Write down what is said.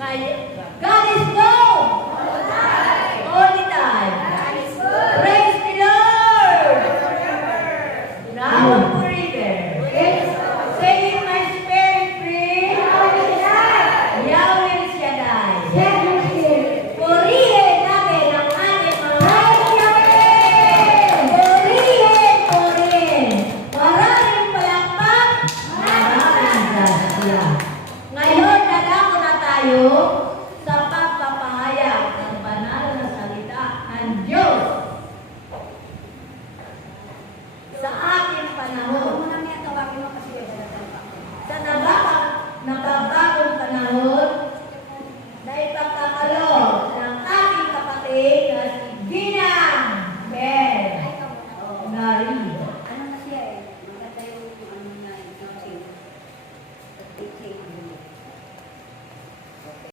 God is good. All the time. Praise the Lord. Now forever. Say in my spirit, free. Yahweh Shaddai. Purihin natin ang ating mga purihin. Maraming palakpak. Maraming grasya. Ngayon, dadako na tayo